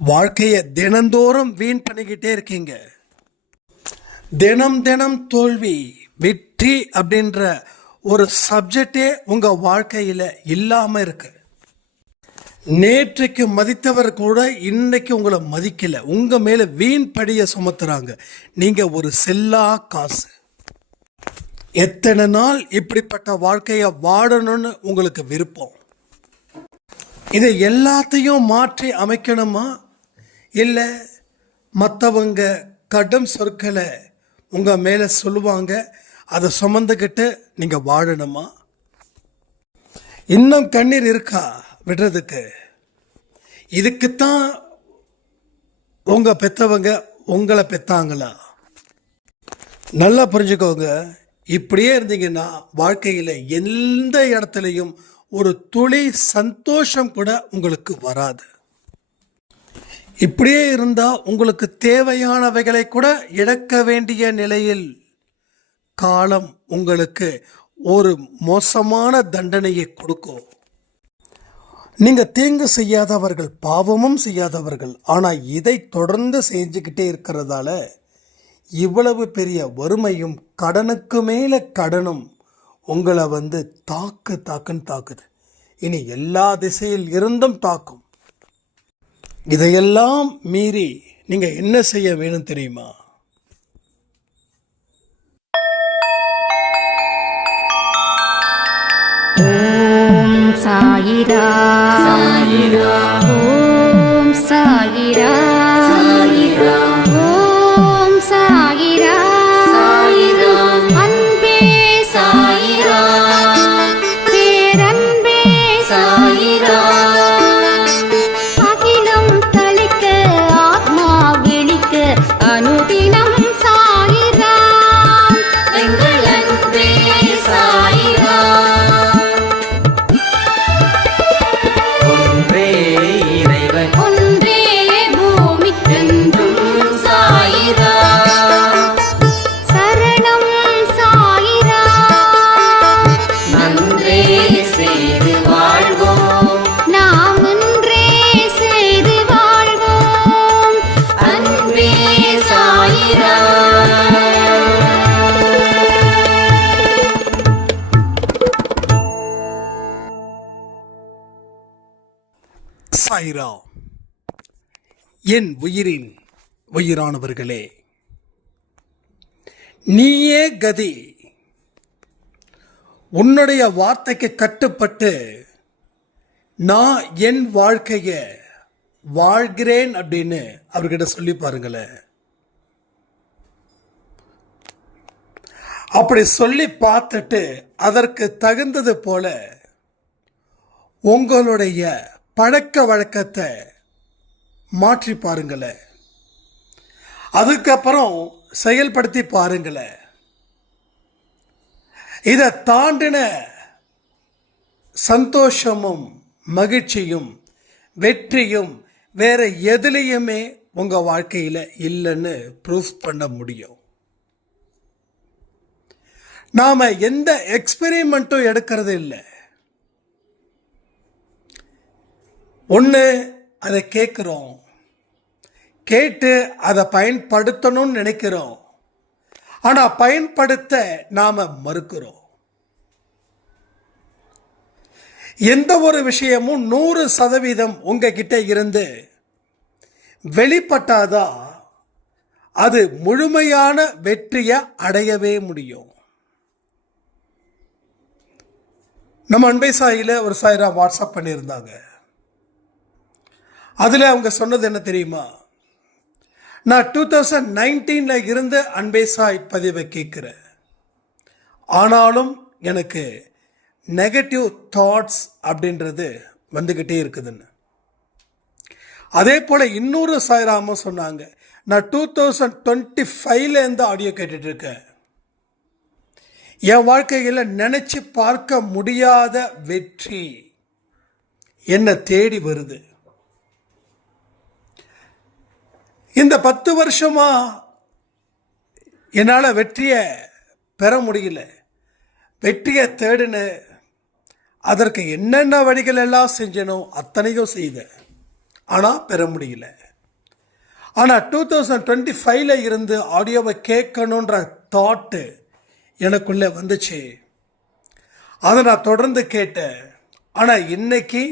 வாழ்க்கையை தினந்தோறும் வீண் பண்ணிக்கிட்டே இருக்கீங்க. தினம் தினம் தோல்வி வெற்றி அப்படின்ற ஒரு சப்ஜெக்டே உங்க வாழ்க்கையில இல்லாம இருக்கு. நேற்றைக்கு மதித்தவர் கூட இன்னைக்கு உங்களை மதிக்கல. உங்க மேல வீண் படிய சுமத்துறாங்க. நீங்க ஒரு செல்லா காசு. எத்தனை நாள் இப்படிப்பட்ட வாழ்க்கையை வாழணும்னு உங்களுக்கு விருப்பம்? இதை எல்லாத்தையும் மாற்றி அமைக்கணுமா, இல்லை மற்றவங்க கடும் சொற்களை உங்கள் மேலே சொல்லுவாங்க, அதை சுமந்துக்கிட்டு நீங்கள் வாழணுமா? இன்னும் கண்ணீர் இருக்கா விடுறதுக்கு? இதுக்குத்தான் உங்கள் பெற்றவங்க உங்களை பெற்றாங்களா? நல்லா புரிஞ்சுக்கோங்க. இப்படியே இருந்தீங்கன்னா வாழ்க்கையில் எந்த இடத்துலையும் ஒரு துளி சந்தோஷம் கூட உங்களுக்கு வராது. இப்படியே இருந்தால் உங்களுக்கு தேவையானவைகளை கூட இழக்க வேண்டிய நிலையில் காலம் உங்களுக்கு ஒரு மோசமான தண்டனையை கொடுக்கும். நீங்கள் தீங்கு செய்யாதவர்கள், பாவமும் செய்யாதவர்கள், ஆனால் இதை தொடர்ந்து செஞ்சுக்கிட்டே இருக்கிறதால இவ்வளவு பெரிய வறுமையும் கடனுக்கு மேலே கடனும் உங்களை தாக்குன்னு தாக்குது. இனி எல்லா திசையில் இருந்தும் தாக்கும். இதையெல்லாம் மீறி நீங்க என்ன செய்ய வேணும் தெரியுமா? ஓம் சாயிரா சாயிரா, ஓம் சாயிரா சாயிரா, ஓம் சாயிரா சாயிரா, அன்பே சாயிரா, பேரன்பே சாயிரா, அகிலம் தளிக்க ஆத்மா விழிக்க அனுதினம் சாயிரா, எங்கள் அன்பே சாயிரா. ஒன்றே இறைவன், ஒன்றே பூமிக்கென்றும் சாயிரா, சரணம் சாயிரா, நன்றே செய்து வாழ்வோம், நாம் ஒன்றே செய்து வாழ்வோம், அன்பே சாயிரா. சாயிரா. என் உயிரின் உயிரானவர்களே, நீயே கதி. உன்னுடைய வார்த்தைக்கு கட்டுப்பட்டு நான் என் வாழ்க்கையை வாழ்கிறேன் அப்படின்னு அவர்கிட்ட சொல்லி பாருங்களேன். அப்படி சொல்லி பார்த்துட்டு அதற்கு தகுந்தது போல உங்களுடைய பழக்க வழக்கத்தை மாற்றி பாருங்களேன். அதுக்கப்புறம் செயல்படுத்தி பாருங்களேன். இதை தாண்டின சந்தோஷமும் மகிழ்ச்சியும் வெற்றியும் வேற எதுலேயுமே உங்க வாழ்க்கையில் இல்லைன்னு ப்ரூஃப் பண்ண முடியும். நாம எந்த எக்ஸ்பெரிமெண்ட்டும் எடுக்கிறது இல்லை. ஒன்று அதை கேட்குறோம், கேட்டு அதை பயன்படுத்தணும்னு நினைக்கிறோம், ஆனால் பயன்படுத்த நாம் மறுக்கிறோம். எந்த ஒரு விஷயமும் 100% உங்ககிட்ட இருந்து வெளிப்பட்டாதான் அது முழுமையான வெற்றியை அடையவே முடியும். நம்ம அன்பை சாயில ஒரு சாயிரா வாட்ஸ்அப் பண்ணியிருந்தாங்க. அதில் அவங்க சொன்னது என்ன தெரியுமா? நான் 2019 இருந்து அன்பே சாய் பதிவை கேட்குறேன், ஆனாலும் எனக்கு நெகட்டிவ் தாட்ஸ் அப்படின்றது வந்துக்கிட்டே இருக்குதுன்னு. அதே போல் இன்னொரு சாயிராமும் சொன்னாங்க, நான் 2025 ஆடியோ கேட்டுட்டு இருக்கேன், என் வாழ்க்கையில் நினைச்சு பார்க்க முடியாத வெற்றி என்னை தேடி வருது. இந்த 10 வருஷமா என்னால் வெற்றியை பெற முடியல. வெற்றியை தேடின, அதற்கு என்னென்ன வழிகள் எல்லாம் செஞ்சனோ அத்தனையும் செய்த. ஆனால் பெற முடியல. ஆனால் 2025 இருந்து ஆடியோவை கேட்கணுன்ற தாட்டு எனக்குள்ளே வந்துச்சு. அதை நான் தொடர்ந்து கேட்டேன். ஆனால் இன்னைக்கு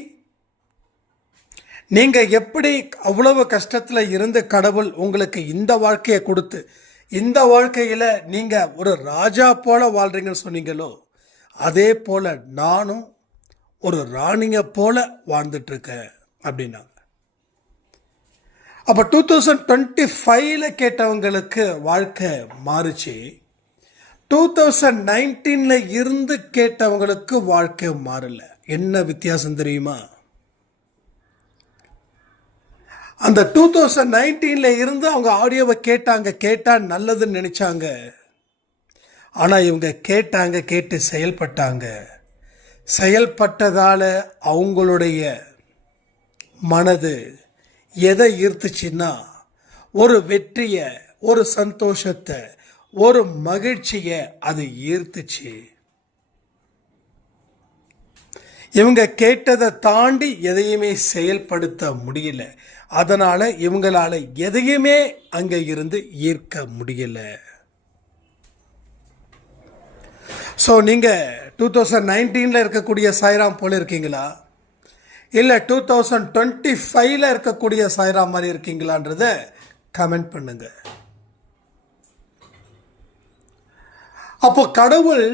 நீங்கள் எப்படி அவ்வளவு கஷ்டத்தில் இருந்து கடவுள் உங்களுக்கு இந்த வாழ்க்கையை கொடுத்து இந்த வாழ்க்கையில் நீங்கள் ஒரு ராஜா போல வாழ்கிறீங்கன்னு சொன்னீங்களோ, அதே போல் நானும் ஒரு ராணியை போல வாழ்ந்துட்டுருக்கேன் அப்படின்னாங்க. அப்போ 2025 கேட்டவங்களுக்கு வாழ்க்கை மாறுச்சு. 2019 இருந்து கேட்டவங்களுக்கு வாழ்க்கை மாறல. என்ன வித்தியாசம் தெரியுமா? அந்த 2019 இருந்து அவங்க ஆடியோவை கேட்டா நல்லதுன்னு நினைச்சாங்க. ஆனால் இவங்க கேட்டு செயல்பட்டாங்க. செயல்பட்டதால அவங்களுடைய மனது எதை ஈர்த்துச்சுன்னா, ஒரு வெற்றியை, ஒரு சந்தோஷத்தை, ஒரு மகிழ்ச்சியை அது ஈர்த்துச்சு. இவங்க கேட்டதை தாண்டி எதையுமே செயல்படுத்த முடியல. அதனால இவங்களால எதையுமே அங்க இருந்து ஈர்க்க முடியல. ஸோ நீங்க 2019 இருக்கக்கூடிய சாய்ராம் போல இருக்கீங்களா, இல்லை 2025 இருக்கக்கூடிய சாய்ராம் மாதிரி இருக்கீங்களான்றத கமெண்ட் பண்ணுங்க. அப்போ கடவுள்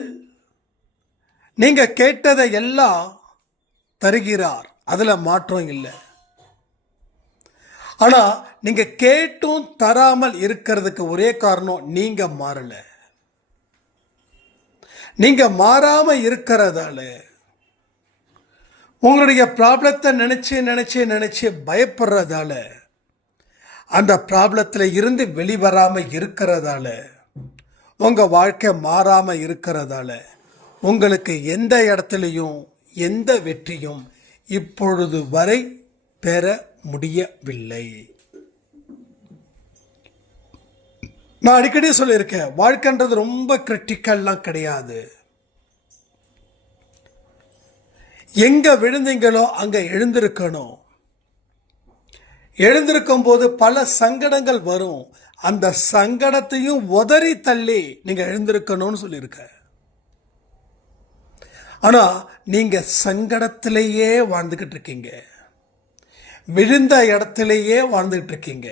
நீங்க கேட்டதை எல்லாம் தருகிறார், அதுல மாற்றம் இல்லை. ஆனா நீங்க கேட்டும் தராமல் இருக்கிறதுக்கு ஒரே காரணம் நீங்க மாறல. நீங்க மாறாம இருக்கிறதால உங்களுடைய ப்ராப்ளத்தை நினைச்சு பயப்படுறதால, அந்த ப்ராப்ளத்தில் இருந்து வெளிவராம இருக்கிறதால, உங்க வாழ்க்கை மாறாம இருக்கிறதால உங்களுக்கு எந்த இடத்துலையும் எந்த வெற்றியும் இப்பொழுது வரை பெற முடியவில்லை. நான் அடிக்கடி சொல்லியிருக்கேன், வாழ்க்கைன்றது ரொம்ப கிரிட்டிக்கல்லாம் கிடையாது. எங்க விழுந்தீங்களோ அங்க எழுந்திருக்கணும். எழுந்திருக்கும் போது பல சங்கடங்கள் வரும், அந்த சங்கடத்தையும் உதறி தள்ளி நீங்க எழுந்திருக்கணும்னு சொல்லியிருக்க. ஆனா நீங்க சங்கடத்திலேயே வாழ்ந்துகிட்டு இருக்கீங்க, விழுந்த இடத்திலேயே வாழ்ந்துகிட்டு இருக்கீங்க.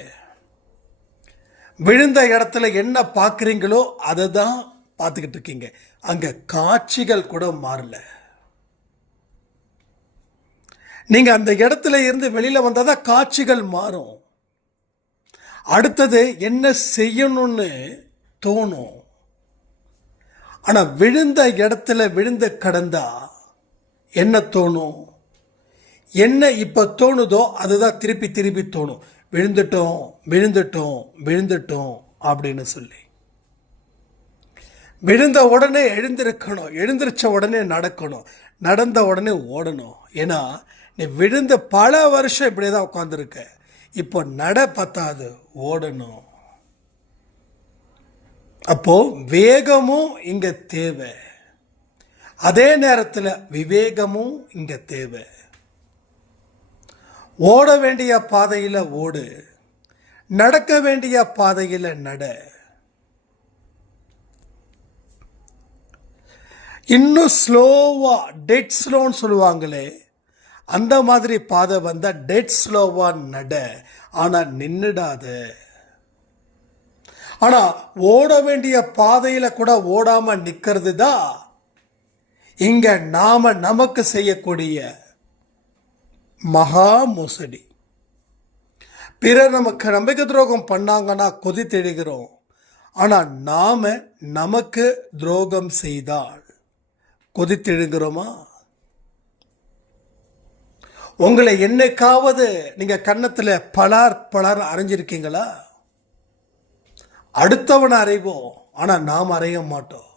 விழுந்த இடத்துல என்ன பார்க்குறீங்களோ அதை தான் பார்த்துக்கிட்டு இருக்கீங்க. அங்க காட்சிகள் கூட மாறல. நீங்க அந்த இடத்துல இருந்து வெளியில வந்தாதான் காட்சிகள் மாறும். அடுத்தது என்ன செய்யணும்னு தோணும். ஆனா விழுந்த இடத்துல விழுந்து கடந்தா என்ன தோணும்? என்ன இப்ப தோணுதோ அதுதான் திருப்பி திருப்பி தோணும். விழுந்துட்டோம் அப்படின்னு சொல்லி. விழுந்த உடனே எழுந்திருக்கணும், எழுந்திருச்ச உடனே நடக்கணும், நடந்த உடனே ஓடணும். ஏன்னா நீ விழுந்து பல வருஷம் இப்படியே தான் உட்காந்துருக்க. இப்போ நட பத்தாது, ஓடணும். அப்போ வேகமும் இங்க தேவை, அதே நேரத்தில் விவேகமும் இங்க தேவை. ஓட வேண்டிய பாதையில் ஓடு, நடக்க வேண்டிய பாதையில் நட. இன்னும் ஸ்லோவா, டெட் ஸ்லோன்னு சொல்லுவாங்களே, அந்த மாதிரி பாதை வந்தா டெட் ஸ்லோவா நட. ஆனா நின்னுடாத. ஆனா ஓட வேண்டிய பாதையில கூட ஓடாம நிக்கிறது தான் இங்க நாம நமக்கு செய்யக்கூடிய மகா மோசடி. பிறர் நமக்கு நம்பிக்கை துரோகம் பண்ணாங்கன்னா கொதித்தெழுகிறோம். ஆனா நாம நமக்கு துரோகம் செய்தால் கொதித்தெழுகிறோமா? உங்களை என்னைக்காவது நீங்க கன்னத்துல பலார் அரைஞ்சிருக்கீங்களா? அடுத்தவனை அறைவோம், ஆனா நாம் அறைய மாட்டோம்.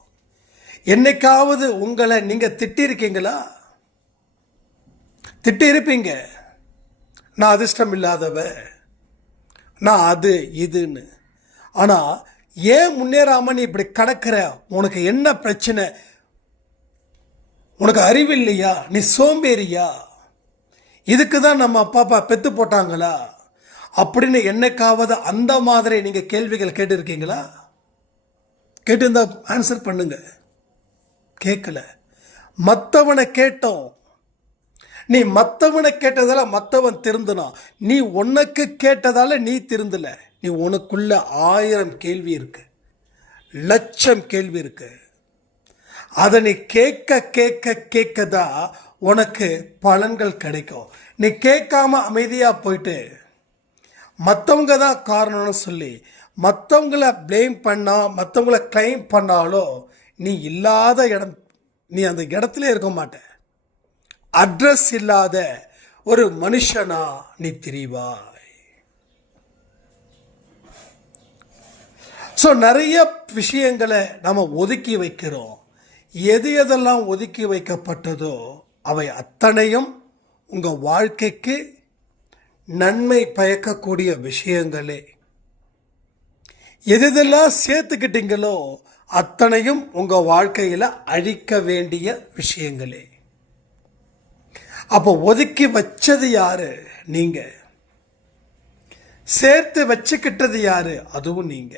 என்னைக்காவது உங்களை நீங்க திட்டிருக்கீங்களா? திட்டி இருப்பீங்க, நான் அதிர்ஷ்டம் இல்லாதவ, நான் அது இதுன்னு. ஆனா ஏன் முன்னேறாம நீ இப்படி கடக்கிற? உனக்கு என்ன பிரச்சனை? உனக்கு அறிவு இல்லையா? நீ சோம்பேறியா? இதுக்கு தான் நம்ம அப்பா அப்பா பெத்து போட்டாங்களா அப்படின்னு என்னைக்காவது அந்த மாதிரி நீங்கள் கேள்விகள் கேட்டிருக்கீங்களா? கேட்டிருந்தா ஆன்சர் பண்ணுங்க. கேட்கல. மற்றவனை கேட்டோம். நீ மற்றவனை கேட்டதால மற்றவன் திருந்தினான். நீ உனக்கு கேட்டதால நீ திருந்தல. நீ உனக்குள்ள 1000 கேள்வி இருக்கு, லட்சம் கேள்வி இருக்கு. அதை நீ கேட்க கேட்க கேட்கதான் உனக்கு பலன்கள் கிடைக்கும். நீ கேட்காம அமைதியாக போயிட்டு மற்றவங்க தான் காரணம்னு சொல்லி மற்றவங்கள ப்ளேம் பண்ணா, மற்றவங்கள கிளைம் பண்ணாலோ நீ இல்லாத இடம், நீ அந்த இடத்துல இருக்க மாட்ட. அட்ரஸ் இல்லாத ஒரு மனுஷனா நீ தெரிவாய். ஸோ நிறைய விஷயங்களை நம்ம ஒதுக்கி வைக்கிறோம். எது எதெல்லாம் ஒதுக்கி வைக்கப்பட்டதோ அவை அத்தனையும் உங்கள் வாழ்க்கைக்கு நன்மை பயக்கக்கூடிய விஷயங்களே. எதெல்லாம் சேர்த்துக்கிட்டீங்களோ அத்தனையும் உங்கள் வாழ்க்கையில் அழிக்க வேண்டிய விஷயங்களே. அப்போ ஒதுக்கி வச்சது யாரு? நீங்க. சேர்த்து வச்சுக்கிட்டது யாரு? அதுவும் நீங்க.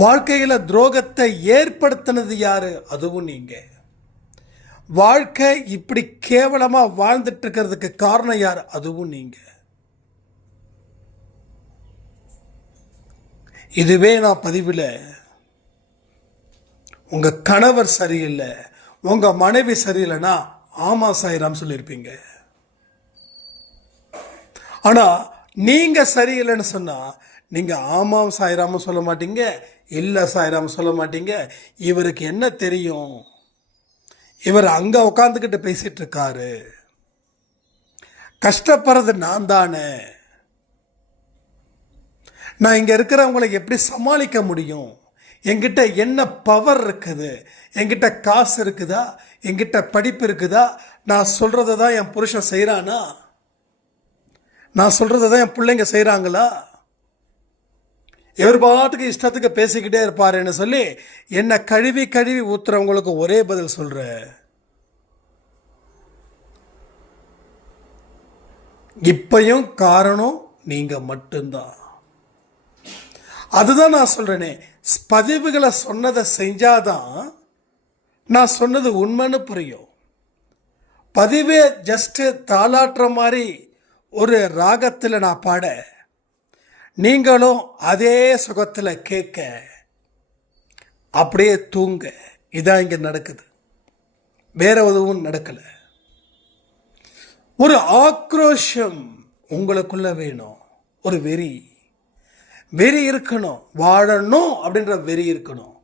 வாழ்க்கையில் துரோகத்தை ஏற்படுத்தினது யாரு? அதுவும் நீங்க. வாழ்க்கை இப்படி கேவலமா வாழ்ந்துட்டு இருக்கிறதுக்கு காரணம் யார்? அதுவும் நீங்க. இதுவே நான் பதிவில் உங்க கணவர் சரியில்லை, உங்க மனைவி சரியில்லைன்னா ஆமா சாய்ராம் சொல்லியிருப்பீங்க. ஆனா நீங்க சரியில்லைன்னு சொன்னா நீங்க ஆமாம் சாய்ராம் சொல்ல மாட்டீங்க, இல்ல சாய்ராம் சொல்ல மாட்டீங்க. இவருக்கு என்ன தெரியும், இவர் அங்க உட்காந்துக்கிட்டு பேசிட்டு இருக்காரு, கஷ்டப்படுறது நான் தானே, நான் இங்க இருக்கிறவங்களை எப்படி சமாளிக்க முடியும், என்கிட்ட என்ன பவர் இருக்குது, என்கிட்ட காசு இருக்குதா, என்கிட்ட படிப்பு இருக்குதா, நான் சொல்றதை தான் என் புருஷன் செய்கிறானா, நான் சொல்றதை தான் என் பிள்ளைங்க செய்கிறாங்களா, இவர் பாட்டுக்கு இஷ்டத்துக்கு பேசிக்கிட்டே இருப்பாருன்னு சொல்லி என்னை கழுவி கழுவி ஊத்துறவங்களுக்கு ஒரே பதில் சொல்ற. இப்பையும் காரணம் நீங்க மட்டும்தான். அதுதான் நான் சொல்றேனே, பதிவுகளை சொன்னதை செஞ்சாதான் நான் சொன்னது உண்மைன்னு புரியும். பதிவே ஜஸ்ட் தாளாட்டுற மாதிரி ஒரு ராகத்தில் நான் பாட, நீங்களும் அதே சுகத்தில் கேட்க, அப்படியே தூங்க. இதான் இங்கே நடக்குது, வேற எதுவும் நடக்கலை. ஒரு ஆக்ரோஷம் உங்களுக்குள்ள வேணும், ஒரு வெறி இருக்கணும், வாழணும் அப்படின்ற வெறி இருக்கணும்,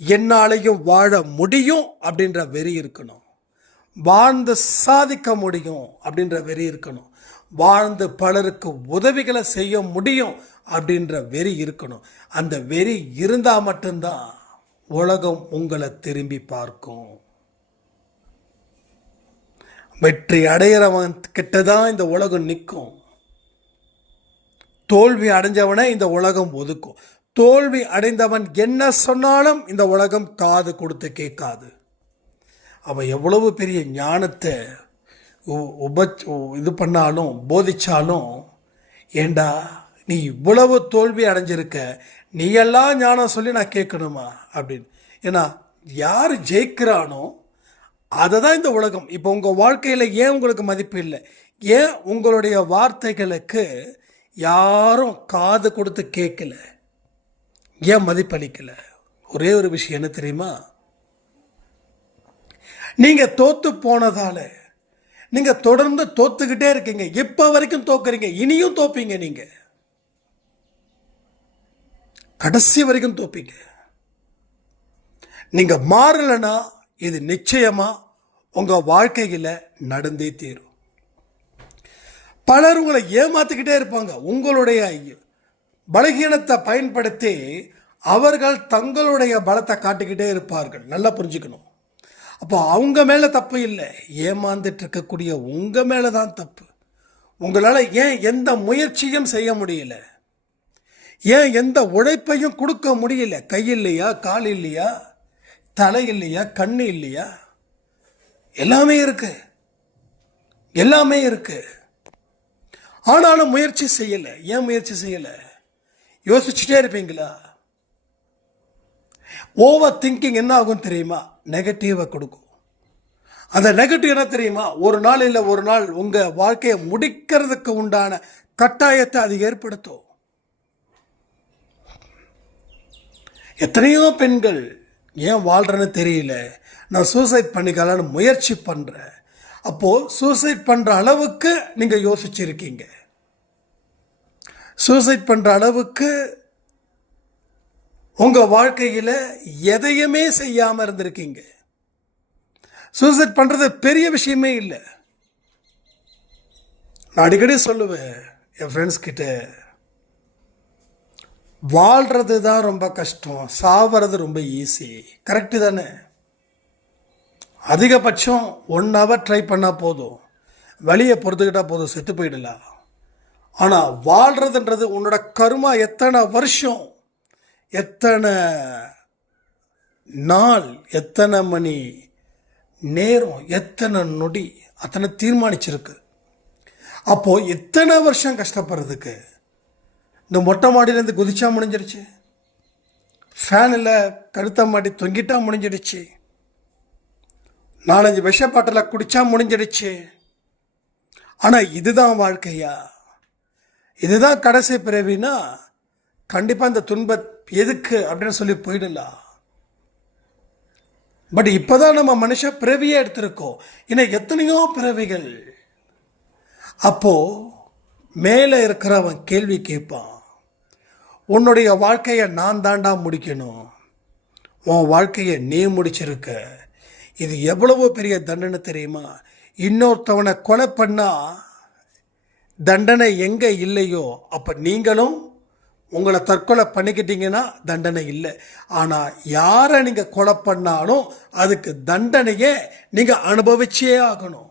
என்னாலையும் வாழ முடியும் அப்படின்ற வெறி இருக்கணும், வாழ்ந்து சாதிக்க முடியும் அப்படின்ற வெறி இருக்கணும், வாழ்ந்து பலருக்கு உதவிகளை செய்ய முடியும் அப்படின்ற வெறி இருக்கணும். அந்த வெறி இருந்தால் மட்டும்தான் உலகம் உங்களை திரும்பி பார்க்கும். வெற்றி அடைகிறவன் கிட்டதான் இந்த உலகம் நிற்கும். தோல்வி அடைஞ்சவனை இந்த உலகம் ஒதுக்கும். தோல்வி அடைந்தவன் என்ன சொன்னாலும் இந்த உலகம் காது கொடுத்து கேட்காது. அவன் எவ்வளவு பெரிய ஞானத்தை இது பண்ணாலும் போதிச்சாலும், ஏண்டா நீ இவ்வளவு தோல்வி அடைஞ்சிருக்க, நீ எல்லாம் ஞானம் சொல்லி நான் கேட்கணுமா அப்படின்னு. ஏன்னா யார் ஜெயிக்கிறானோ அதை தான் இந்த உலகம். இப்போ உங்கள் வாழ்க்கையில் ஏன் உங்களுக்கு மதிப்பு இல்லை, ஏன் உங்களுடைய வார்த்தைகளுக்கு யாரும் காது கொடுத்து கேட்கல, ஏன் மதிப்பளிக்கல? ஒரே ஒரு விஷயம் என்ன தெரியுமா? நீங்கள் தோத்து போனதால நீங்க தொடர்ந்து தோத்துக்கிட்டே இருக்கீங்க. எப்ப வரைக்கும் தோக்குறீங்க, இனியும் தோப்பீங்க. நீங்க கடைசி வரைக்கும் தோப்பீங்க. நீங்க மாறலனா இது நிச்சயமா உங்க வாழ்க்கையில நடந்தே தீரும். பலர் உங்களை ஏமாத்திக்கிட்டே இருப்பாங்க. உங்களுடைய பலகீனத்தை பயன்படுத்தி அவர்கள் தங்களுடைய பலத்தை காட்டிக்கிட்டே இருப்பார்கள். நல்லா புரிஞ்சுக்கணும். அப்போ அவங்க மேலே தப்பு இல்லை, ஏமாந்துட்டு இருக்கக்கூடிய உங்கள் மேலே தான் தப்பு. உங்களால் ஏன் எந்த முயற்சியும் செய்ய முடியல, ஏன் எந்த உழைப்பையும் கொடுக்க முடியல? கை இல்லையா, கால் இல்லையா, தலை இல்லையா, கண்ணு இல்லையா, எல்லாமே இருக்கு. எல்லாமே இருக்கு. ஆனாலும் முயற்சி செய்யலை. ஏன் முயற்சி செய்யலை? யோசிச்சுட்டே இருப்பீங்களா? ஓவர் திங்கிங் என்ன ஆகும் தெரியுமா? நெகட்டிவை கொடுக்கும். அந்த நெகட்டிவ் என்ன தெரியுமா? ஒரு நாள் இல்லை ஒரு நாள் உங்கள் வாழ்க்கையை முடிக்கிறதுக்கு உண்டான கட்டாயத்தை அது ஏற்படுத்தும். எத்தனையோ பெண்கள் ஏன் வாழ்கிறேன்னு தெரியல, நான் சூசைட் பண்ணிக்கலான்னு முயற்சி பண்ணுறேன். அப்போது சூசைட் பண்ணுற அளவுக்கு நீங்கள் யோசிச்சிருக்கீங்க. சூசைட் பண்ணுற அளவுக்கு உங்கள் வாழ்க்கையில் எதையுமே செய்யாமல் இருந்திருக்கீங்க. சூசைட் பண்ணுறது பெரிய விஷயமே இல்லை. நான் அடிக்கடி சொல்லுவேன் என் ஃப்ரெண்ட்ஸ் கிட்ட, வாழ்கிறது தான் ரொம்ப கஷ்டம், சாவறது ரொம்ப ஈஸி. கரெக்டு தானே? அதிகபட்சம் 1 hour ட்ரை பண்ணால் போதும், வழியை பொறுத்துக்கிட்டால் போதும், செத்து போயிடலாம். ஆனால் வாழ்கிறதுன்றது உன்னோட கர்மா எத்தனை வருஷம், எத்தனை நாள், எத்தனை மணி நேரம், எத்தனை நொடி, அத்தனை தீர்மானிச்சிருக்கு. அப்போது எத்தனை வருஷம் கஷ்டப்படுறதுக்கு இந்த மொட்டை மாடியிலேருந்து குதிச்சா முடிஞ்சிடுச்சு, ஃபேனில் கழுத்த மாட்டி தொங்கிட்டா முடிஞ்சிடுச்சு, 4-5 விஷப்பாட்டில் குடித்தா முடிஞ்சிடுச்சு. ஆனால் இதுதான் வாழ்க்கையா? இதுதான் கடைசி பிறவினா கண்டிப்பாக இந்த துன்பம் எதுக்கு அப்படின்னு சொல்லி போயிடலாம். பட் இப்போதான் நம்ம மனுஷ பிறவியே எடுத்திருக்கோம். இன்னும் எத்தனையோ பிறவிகள். அப்போது மேலே இருக்கிறவன் கேள்வி கேட்பான், உன்னுடைய வாழ்க்கையை நான் தாண்டா முடிக்கணும், உன் வாழ்க்கையை நீ முடிச்சிருக்க. இது எவ்வளவோ பெரிய தண்டனை தெரியுமா? இன்னொருத்தவனை கொலை பண்ணால் தண்டனை எங்கே இல்லையோ அப்போ நீங்களும் உங்களை தற்கொலை பண்ணிக்கிட்டீங்கன்னா தண்டனை இல்லை. ஆனால் யாரை நீங்கள் கொலை பண்ணாலும் அதுக்கு தண்டனையே நீங்கள் அனுபவிச்சே ஆகணும்.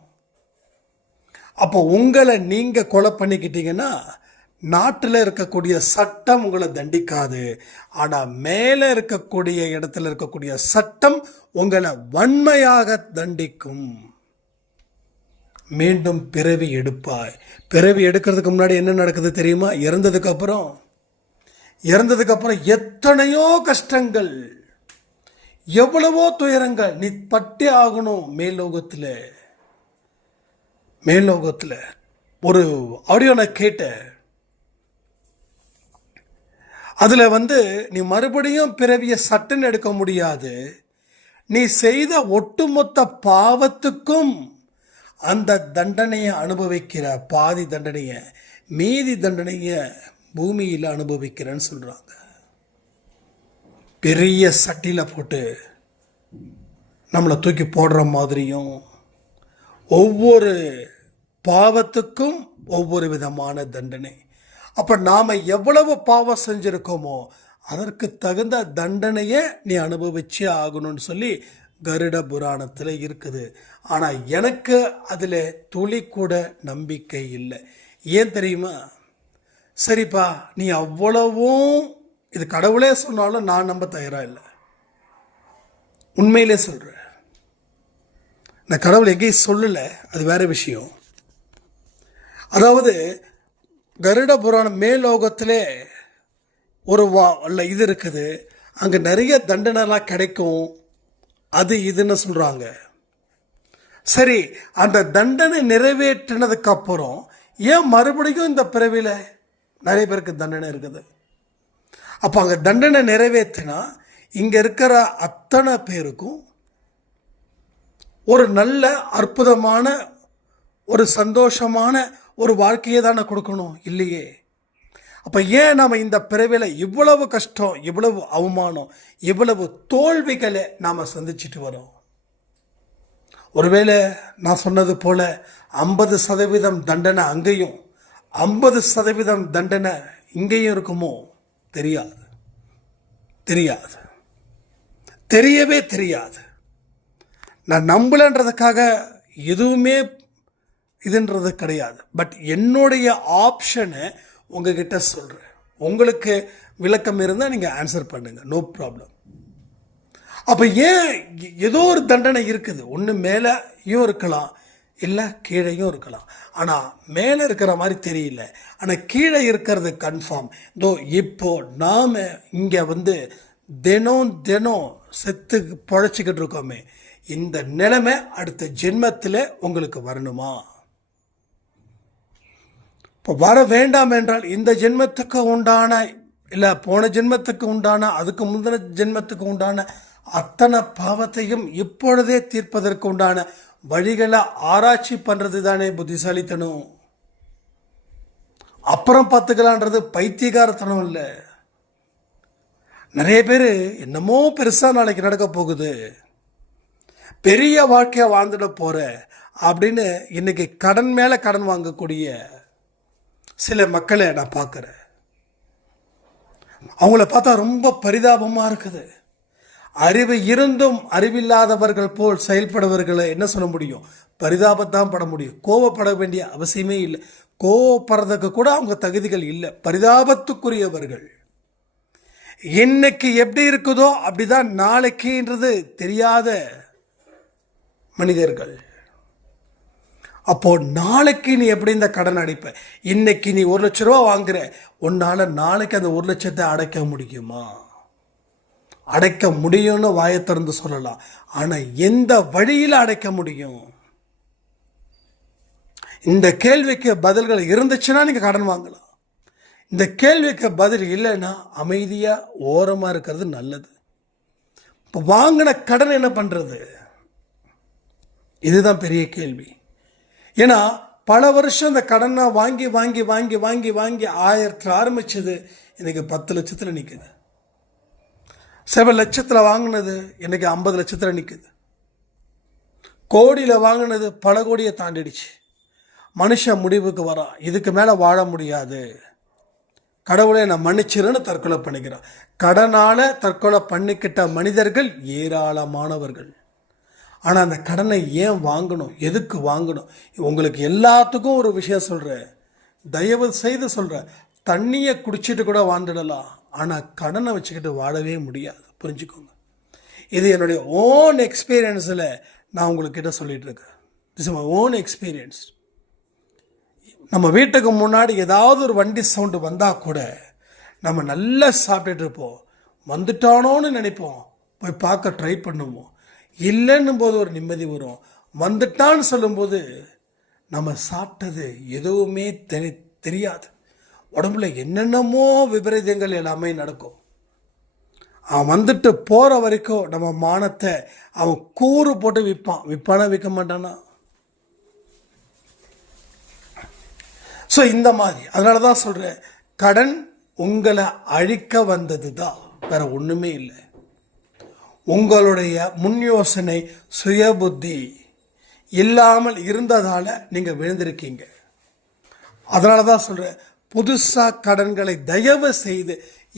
அப்போ உங்களை நீங்கள் கொலை பண்ணிக்கிட்டீங்கன்னா நாட்டில் இருக்கக்கூடிய சட்டம் உங்களை தண்டிக்காது. ஆனால் மேலே இருக்கக்கூடிய இடத்துல இருக்கக்கூடிய சட்டம் உங்களை வன்மையாக தண்டிக்கும். மீண்டும் பிறவி எடுப்பாய். பிறவி எடுக்கிறதுக்கு முன்னாடி என்ன நடக்குது தெரியுமா? இறந்ததுக்கு அப்புறம் எத்தனையோ கஷ்டங்கள், எவ்வளவோ துயரங்கள் நீ பட்டே ஆகணும். மேல்லோகத்தில் ஒரு ஆடியோ நான் கேட்டேன். அதில் நீ மறுபடியும் பிறவியை சட்டுன்னு எடுக்க முடியாது. நீ செய்த ஒட்டுமொத்த பாவத்துக்கும் அந்த தண்டனையை அனுபவிக்கிற, பாதி தண்டனையை, மீதி தண்டனையை பூமியில் அனுபவிக்கிறேன்னு சொல்கிறாங்க. பெரிய சட்டியில் போட்டு நம்மளை தூக்கி போடுற மாதிரியும், ஒவ்வொரு பாவத்துக்கும் ஒவ்வொரு விதமான தண்டனை. அப்போ நாம் எவ்வளவு பாவம் செஞ்சுருக்கோமோ அதற்கு தகுந்த தண்டனையை நீ அனுபவிச்சே ஆகணும்னு சொல்லி கருட புராணத்தில் இருக்குது. ஆனால் எனக்கு அதில் துளி கூட நம்பிக்கை இல்லை. ஏன் தெரியுமா? சரிப்பா, நீ அவ்வளவும் இது கடவுளே சொன்னாலும் நான் நம்ப தயாராக இல்லை. உண்மையிலே சொல்கிறேன். நான் கடவுள் எங்கேயும் சொல்லலை, அது வேற விஷயம். அதாவது கருட புராணம் மேலோகத்திலே ஒரு இது இருக்குது, அங்கே நிறைய தண்டனைலாம் கிடைக்கும், அது இதுன்னு சொல்கிறாங்க. சரி, அந்த தண்டனை நிறைவேற்றினதுக்கு அப்புறம் ஏன் மறுபடியும் இந்த பிறவியில் நிறைய பேருக்கு தண்டனை இருக்குது? அப்போ அங்கே தண்டனை நிறைவேற்றினா இங்கே இருக்கிற அத்தனை பேருக்கும் ஒரு நல்ல அற்புதமான ஒரு சந்தோஷமான ஒரு வாழ்க்கையை தானே கொடுக்கணும், இல்லையே? அப்போ ஏன் நாம் இந்த பிறவியில் இவ்வளவு கஷ்டம், இவ்வளவு அவமானம், இவ்வளவு தோல்விகளை நாம் சந்திச்சுட்டு வரோம்? ஒருவேளை நான் சொன்னது போல் 50% தண்டனை அங்கேயும் 50% தண்டனை இங்கேயும் இருக்குமோ? தெரியவே தெரியாது. நான் நம்பலன்றதுக்காக எதுவுமே இதுன்றது கிடையாது. பட் என்னுடைய ஆப்ஷனை உங்ககிட்ட சொல்கிறேன். உங்களுக்கு விளக்கம் இருந்தால் நீங்கள் ஆன்சர் பண்ணுங்கள், நோ ப்ராப்ளம். அப்போ ஏன் ஏதோ ஒரு தண்டனை இருக்குது, ஒன்று மேலேயும் இருக்கலாம், இல்லை கீழேயும் இருக்கலாம். ஆனால் மேலே இருக்கிற மாதிரி தெரியல, ஆனால் கீழே இருக்கிறது கன்ஃபார்ம். இதோ இப்போ நாம் இங்கே தினம் தினம் செத்து பொழைச்சிக்கிட்டு இருக்கோமே, இந்த நிலைமை அடுத்த ஜென்மத்தில் உங்களுக்கு வரணுமா? இப்போ வர வேண்டாம் என்றால் இந்த ஜென்மத்துக்கு உண்டான, இல்லை போன ஜென்மத்துக்கு உண்டான, அதுக்கு முந்தின ஜென்மத்துக்கு உண்டான அத்தனை பாவத்தையும் இப்பொழுதே தீர்ப்பதற்கு உண்டான வழிகளை ஆராய்ச்சி பண்ணுறது தானே புத்திசாலித்தனம். அப்புறம் பார்த்துக்கலான்றது பைத்தியகாரத்தனம் இல்லை. நிறைய பேர் என்னமோ பெருசாக நாளைக்கு நடக்க போகுது, பெரிய வாழ்க்கையை வாழ்ந்துட போகிற அப்படின்னு இன்னைக்கு கடன் மேலே கடன் வாங்கக்கூடிய சில மக்களை நான் பார்க்குறேன். அவங்கள பார்த்தா ரொம்ப பரிதாபமாக இருக்குது. அறிவு இருந்தும் அறிவில்லாதவர்கள் போல் செயல்படுவர்களை என்ன சொல்ல முடியும்? பரிதாபத்தான் பட முடியும். கோவப்பட வேண்டிய அவசியமே இல்லை. கோவப்படுறதுக்கு கூட அவங்க தகுதிகள் இல்லை. பரிதாபத்துக்குரியவர்கள். இன்னைக்கு எப்படி இருக்குதோ அப்படிதான் நாளைக்குன்றது தெரியாத மனிதர்கள். அப்போ நாளைக்கு நீ எப்படி இந்த கடன் அடைப்ப? இன்னைக்கு நீ 1 லட்ச ரூபா வாங்குற, உன்னால நாளைக்கு அந்த 1 லட்சத்தை அடைக்க முடியுமா? அடைக்க முடியும்னு வாயை திறந்து சொல்லலாம். ஆனால் எந்த வழியில் அடைக்க முடியும்? இந்த கேள்விக்கு பதில்கள் இருந்துச்சுன்னா நீங்கள் கடன் வாங்கலாம். இந்த கேள்விக்கு பதில் இல்லைன்னா அமைதியாக ஓரமாக இருக்கிறது நல்லது. இப்போ வாங்கின கடன் என்ன பண்ணுறது? இதுதான் பெரிய கேள்வி. ஏன்னா பல வருஷம் இந்த கடனை வாங்கி வாங்கி வாங்கி வாங்கி வாங்கி 1000 ஆரம்பிச்சது இன்னைக்கு 10 லட்சத்தில் நிற்குது. சில லட்சத்தில் வாங்கினது இன்னைக்கு 50 லட்சத்தில் நிற்குது. கோடியில் வாங்கினது பல கோடியை தாண்டிடுச்சு. மனுஷன் முடிவுக்கு வரான், இதுக்கு மேலே வாழ முடியாது, கடவுளை நான் மன்னிச்சிருன்னு தற்கொலை பண்ணிக்கிறான். கடனால் தற்கொலை பண்ணிக்கிட்ட மனிதர்கள் ஏராளமானவர்கள். ஆனால் அந்த கடனை ஏன் வாங்கணும்? எதுக்கு வாங்கணும்? உங்களுக்கு எல்லாத்துக்கும் ஒரு விஷயம் சொல்கிறேன், தயவு செய்து சொல்கிறேன். தண்ணியை குடிச்சிட்டு கூட வாழ்ந்துடலாம், ஆனால் கடனை வச்சுக்கிட்டு வாழவே முடியாது. புரிஞ்சுக்கோங்க. இது என்னுடைய ஓன் எக்ஸ்பீரியன்ஸில் நான் உங்கள்கிட்ட சொல்லிகிட்டு இருக்கேன். This is my own experience. நம்ம வீட்டுக்கு முன்னாடி ஏதாவது ஒரு வண்டி சவுண்டு வந்தால் கூட நம்ம நல்லா சாப்பிட்டுட்டு இருப்போம். வந்துட்டானோன்னு நினைப்போம், போய் பார்க்க ட்ரை பண்ணுவோம். இல்லைன்னும் போது ஒரு நிம்மதி வரும். வந்துட்டான்னு சொல்லும்போது நம்ம சாப்பிட்டது எதுவுமே தெரியாது. உடம்புல என்னென்னமோ விபரீதங்கள் எல்லாமே நடக்கும். அவன் வந்துட்டு போகிற வரைக்கும் நம்ம மானத்தை அவன் கூறு போட்டு விற்பானா விற்க மாட்டானா? ஸோ இந்த மாதிரி, அதனால தான் சொல்கிறேன், கடன் உங்களை அழிக்க வந்தது தான், வேற ஒன்றுமே இல்லை. உங்களுடைய முன் யோசனை சுய புத்தி இல்லாமல் இருந்ததால் நீங்கள் விழுந்திருக்கீங்க. அதனால தான் சொல்கிறேன், புதுசாக கடன்களை தயவு செய்து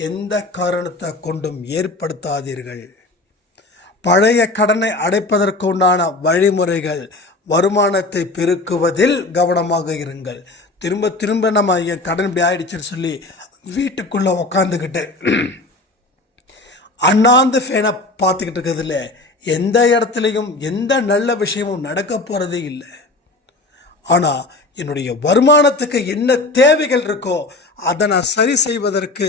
எந்த காரணத்தை கொண்டும் ஏற்படுத்தாதீர்கள். பழைய கடனை அடைப்பதற்கு உண்டான வழிமுறைகள், வருமானத்தை பெருக்குவதில் கவனமாக இருங்கள். திரும்ப திரும்ப நம்ம என் கடன் இப்படி ஆயிடுச்சுன்னு சொல்லி வீட்டுக்குள்ளே உக்காந்துக்கிட்டு அண்ணாந்து ஃபேனை பார்த்துக்கிட்டு இருக்கிறதுல எந்த இடத்துலையும் எந்த நல்ல விஷயமும் நடக்க போகிறதே இல்லை. ஆனால் என்னுடைய வருமானத்துக்கு என்ன தேவைகள் இருக்கோ அதை நான் சரி செய்வதற்கு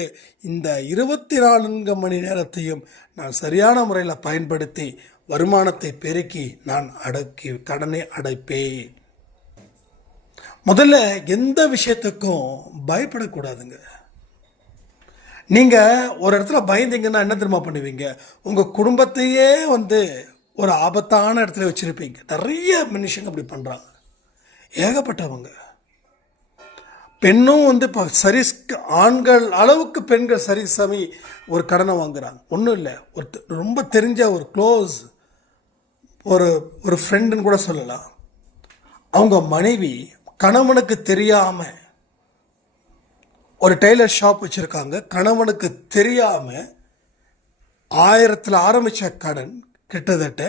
இந்த 24 மணி நேரத்தையும் நான் சரியான முறையில் பயன்படுத்தி வருமானத்தை பெருக்கி நான் கடனை அடைப்பேன். முதல்ல எந்த விஷயத்துக்கும் பயப்படக்கூடாதுங்க. நீங்கள் ஒரு இடத்துல பயந்தீங்கன்னா என்ன தெரியுமா பண்ணுவீங்க? உங்கள் குடும்பத்தையே ஒரு ஆபத்தான இடத்துல வச்சுருப்பீங்க. நிறைய மனுஷங்க அப்படி பண்ணுறாங்க, ஏகப்பட்டவங்க. பெண்ணும் இப்போ ஆண்கள் அளவுக்கு பெண்கள் சரி ஒரு கடனை வாங்குறாங்க. ஒன்றும் இல்லை, ரொம்ப தெரிஞ்ச ஒரு க்ளோஸ் ஒரு ஃப்ரெண்டுன்னு கூட சொல்லலாம். அவங்க மனைவி கணவனுக்கு தெரியாமல் ஒரு டெய்லர் ஷாப் வச்சுருக்காங்க. கணவனுக்கு தெரியாமல் 1000 ஆரம்பித்த கடன் கிட்டத்தட்ட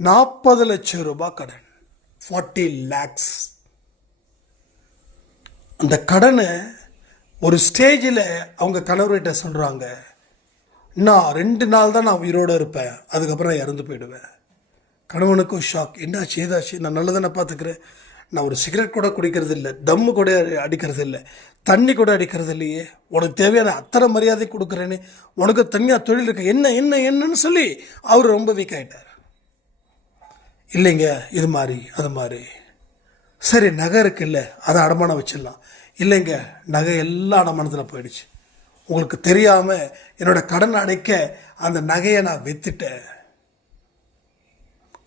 40 லட்சம் ரூபாய் கடன், 40 lakhs. அந்த கடனை ஒரு ஸ்டேஜில் அவங்க கணவர்கிட்ட சொல்கிறாங்க, நான் 2 நாள் தான் நான் உயிரோடு இருப்பேன், அதுக்கப்புறம் நான் இறந்து போயிடுவேன். கணவனுக்கும் ஷாக். என்னாச்சு ஏதாச்சு? நான் நல்லதானே பார்த்துக்கிறேன், நான் ஒரு சிகரெட் கூட குடிக்கிறது இல்லை, தம்மு கூட அடிக்கிறது இல்லை, தண்ணி கூட அடிக்கிறது இல்லையே, உனக்கு தேவையான அத்தனை மரியாதை கொடுக்குறேன்னு, உனக்கு தனியாக தொழில் இருக்கு, என்ன என்ன என்னன்னு சொல்லி அவர் ரொம்ப வீக் ஆகிட்டார். இல்லைங்க இது மாதிரி அது மாதிரி. சரி நகை இருக்குல்ல, அதை அடமானம் வச்சிடலாம். இல்லைங்க நகை எல்லா அடமானத்தில் போயிடுச்சு, உங்களுக்கு தெரியாமல் என்னோடய கடன் அடைக்க அந்த நகையை நான் விற்றுட்டேன்.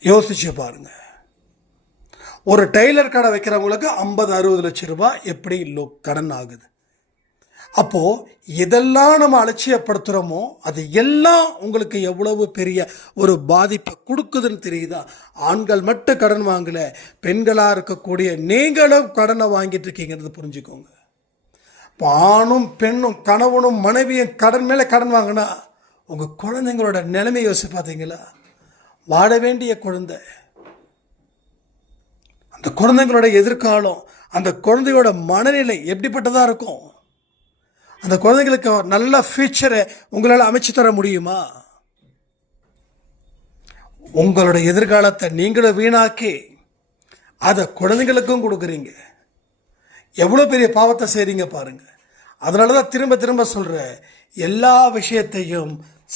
யோசிச்சு பாருங்க, ஒரு டெய்லர் கடை வைக்கிறவங்களுக்கு 50-60 லட்சம் ரூபாய் எப்படி கடன் ஆகுது. அப்போது எதெல்லாம் நம்ம அலட்சியப்படுத்துகிறோமோ அது எல்லாம் உங்களுக்கு எவ்வளவு பெரிய ஒரு பாதிப்பை கொடுக்குதுன்னு தெரியுதா? ஆண்கள் மட்டும் கடன் வாங்கலை, பெண்களாக இருக்கக்கூடிய நீங்களும் கடனை வாங்கிட்டு இருக்கீங்கிறது புரிஞ்சுக்கோங்க. இப்போ ஆணும் பெண்ணும் கணவனும் மனைவியும் கடன் மேலே கடன் வாங்கினா உங்கள் குழந்தைங்களோட நிலைமை யோசிச்சு பார்த்தீங்களா? வாழ வேண்டிய குழந்தை, அந்த குழந்தைங்களோட எதிர்காலம், அந்த குழந்தையோட மனநிலை எப்படிப்பட்டதாக இருக்கும்? அந்த குழந்தைங்களுக்கு நல்ல ஃபியூச்சரை உங்களால் அமைச்சு தர முடியுமா? உங்களோட எதிர்காலத்தை நீங்களும் வீணாக்கி அதை குழந்தைங்களுக்கும் கொடுக்குறீங்க. எவ்வளோ பெரிய பாவத்தை செய்கிறீங்க பாருங்க. அதனால தான் திரும்ப திரும்ப சொல்கிறேன், எல்லா விஷயத்தையும்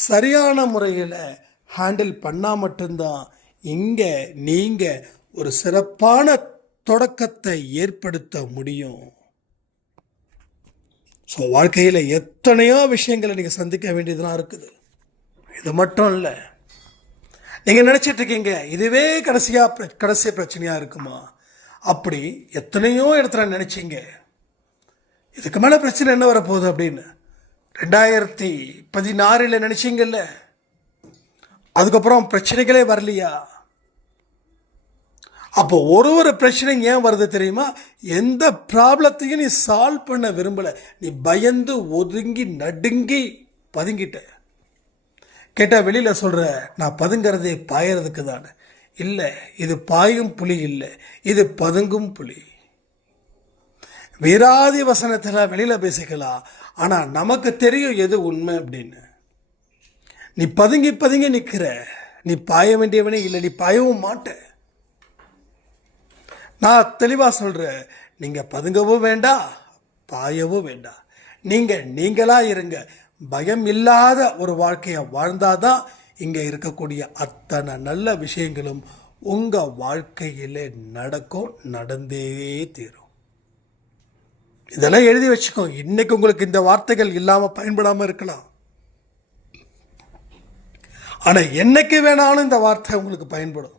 சரியான முறையில் ஹேண்டில் பண்ணால் மட்டும்தான் இங்கே நீங்கள் ஒரு சிறப்பான தொடக்கத்தை ஏற்படுத்த முடியும். ஸோ வாழ்க்கையில் எத்தனையோ விஷயங்களை நீங்கள் சந்திக்க வேண்டியதுலாம் இருக்குது. இது மட்டும் இல்லை, நீங்கள் நினச்சிட்ருக்கீங்க இதுவே கடைசி பிரச்சனையாக இருக்குமா? அப்படி எத்தனையோ இடத்துல நினச்சிங்க இதுக்கு மேலே பிரச்சனை என்ன வரப்போகுது அப்படின்னு. 2016 நினச்சிங்கல்ல, அதுக்கப்புறம் பிரச்சனைகளே வரலையா? அப்போ ஒரு பிரச்சனை ஏன் வருது தெரியுமா? எந்த ப்ராப்ளத்தையும் நீ சால்வ் பண்ண விரும்பலை, நீ பயந்து ஒதுங்கி நடுங்கி பதுங்கிட்ட. கேட்டால் வெளியில் சொல்கிற நான் பதுங்கிறதே பாயறதுக்கு தானே. இல்லை, இது பாயும் புலி இல்லை, இது பதுங்கும் புலி. வீராதி வசனத்தில் வெளியில் பேசிக்கலாம், ஆனால் நமக்கு தெரியும் எது உண்மை அப்படின்னு. நீ பதுங்கி பதுங்கி நிற்கிற, நீ பாய வேண்டியவனே இல்லை, நீ பாயவும் மாட்ட. நான் தெளிவாக சொல்கிறேன், நீங்கள் பதுங்கவும் வேண்டாம், பாயவும் வேண்டாம். நீங்களாக இருங்க. பயம் இல்லாத ஒரு வாழ்க்கையை வாழ்ந்தாதான் இங்கே இருக்கக்கூடிய அத்தனை நல்ல விஷயங்களும் உங்கள் வாழ்க்கையில் நடக்கும், நடந்தே தீரும். இதெல்லாம் எழுதி வச்சுக்கோ. இன்னைக்கு உங்களுக்கு இந்த வார்த்தைகள் இல்லாமல் பயன்படாமல் இருக்கலாம், ஆனால் என்னைக்கு வேணாலும் இந்த வார்த்தை உங்களுக்கு பயன்படும்.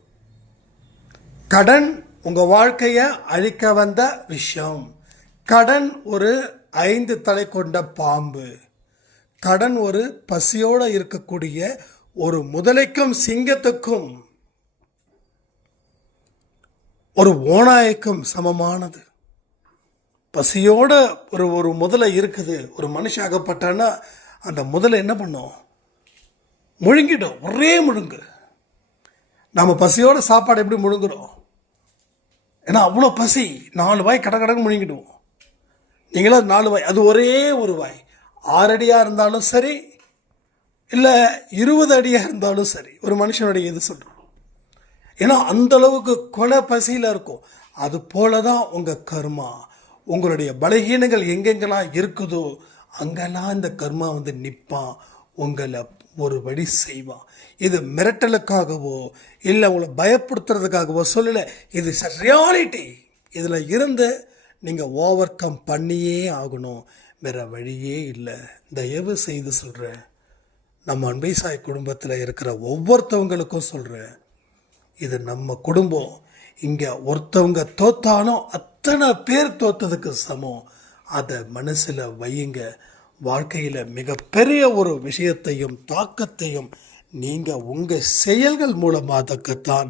கடன் உங்கள் வாழ்க்கையை அழிக்க வந்த விஷயம். கடன் ஒரு 5 தலை கொண்ட பாம்பு. கடன் ஒரு பசியோடு இருக்கக்கூடிய ஒரு முதலைக்கும் சிங்கத்துக்கும் ஒரு ஓநாய்க்கும் சமமானது. பசியோட ஒரு முதலை இருக்குது, ஒரு மனுஷன் அகப்பட்டான்னா அந்த முதலை என்ன பண்ணும்? முழுங்கிடும், ஒரே முழுங்கு. நம்ம பசியோட சாப்பாடு எப்படி முழுங்குறோம்? ஏன்னா அவ்வளோ பசி, 4 வாய் கடன்னு முழுங்கிடுவோம். நீங்களும் 4 வாய், அது ஒரே ஒரு வாய். 6 அடியாக இருந்தாலும் சரி, இல்லை 20 அடியாக இருந்தாலும் சரி, ஒரு மனுஷனுடைய இது சொல்கிறோம். ஏன்னா அந்தளவுக்கு கொலை பசியில் இருக்கும். அது போல தான் உங்கள் கர்மா. உங்களுடைய பலகீனங்கள் எங்கெங்கெல்லாம் இருக்குதோ அங்கெல்லாம் இந்த கர்மா வந்து நிற்பான், உங்களை ஒரு வழி செய்வான். இது மிரட்டலுக்காகவோ இல்லை உங்களை பயப்படுத்துறதுக்காகவோ சொல்லலை, இது ரியாலிட்டி. இதில் இருந்து நீங்கள் ஓவர் கம் பண்ணியே ஆகணும், வேறு வழியே இல்லை. தயவு செய்து சொல்கிறேன், நம்ம அன்பை சாய் குடும்பத்தில் இருக்கிற ஒவ்வொருத்தவங்களுக்கும் சொல்கிறேன், இது நம்ம குடும்பம். இங்கே ஒருத்தவங்க தோத்தாலும் அத்தனை பேர் தோத்ததுக்கு சமம். அதை மனசில் வையுங்க. வாழ்க்கையில் மிகப்பெரிய ஒரு விஷயத்தையும் தாக்கத்தையும் நீங்கள் உங்கள் செயல்கள் மூலமாகத்தான்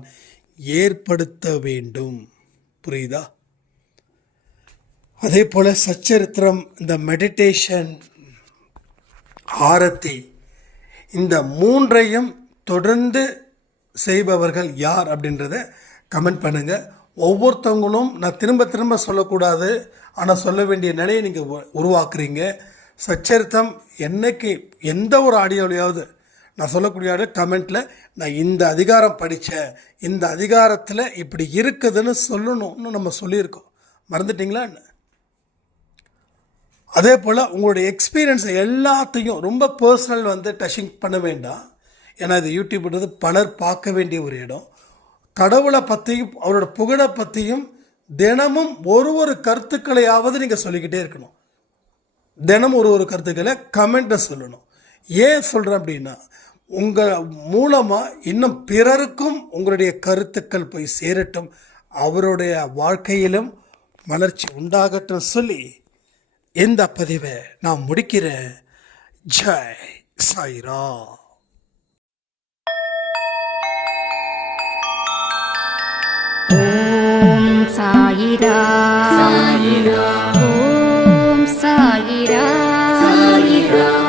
ஏற்படுத்த வேண்டும். புரியுதா? அதே போல் சச்சரித்திரம், இந்த மெடிடேஷன், ஆரத்தி, இந்த 3ஐயும் தொடர்ந்து செய்பவர்கள் யார் அப்படின்றத கமெண்ட் பண்ணுங்கள். ஒவ்வொருத்தவங்களும் நான் திரும்ப திரும்ப சொல்லக்கூடாது, ஆனால் சொல்ல வேண்டிய நிலையை நீங்கள் உருவாக்குறீங்க. சச்சரித்தம் என்னைக்கு எந்த ஒரு ஆடியோலையாவது நான் சொல்லக்கூடிய கமெண்ட்டில் நான் இந்த அதிகாரம் படித்தேன், இந்த அதிகாரத்தில் இப்படி இருக்குதுன்னு சொல்லணும்னு நம்ம சொல்லியிருக்கோம். மறந்துட்டிங்களா என்ன? அதே போல் உங்களுடைய எக்ஸ்பீரியன்ஸை எல்லாத்தையும் ரொம்ப பர்சனல் டச்சிங் பண்ண வேண்டாம். ஏன்னா இது யூடியூப்ன்றது பலர் பார்க்க வேண்டிய ஒரு இடம். கடவுளை பற்றியும் அவரோட புகழை பற்றியும் தினமும் ஒரு கருத்துக்களையாவது நீங்கள் சொல்லிக்கிட்டே இருக்கணும். தினம் ஒரு கருத்துக்களை கமெண்ட்டில் சொல்லணும். ஏன் சொல்கிறேன் அப்படின்னா, உங்கள் மூலமாக இன்னும் பிறருக்கும் உங்களுடைய கருத்துக்கள் போய் சேரட்டும், அவருடைய வாழ்க்கையிலும் வளர்ச்சி உண்டாகட்டும் சொல்லி இந்த பதிவை நான் முடிக்கிறேன். ஜெய் சாய்ராம். ஓம் சாயிரா சாயிரா ஓம் சாயிரா சாயிரா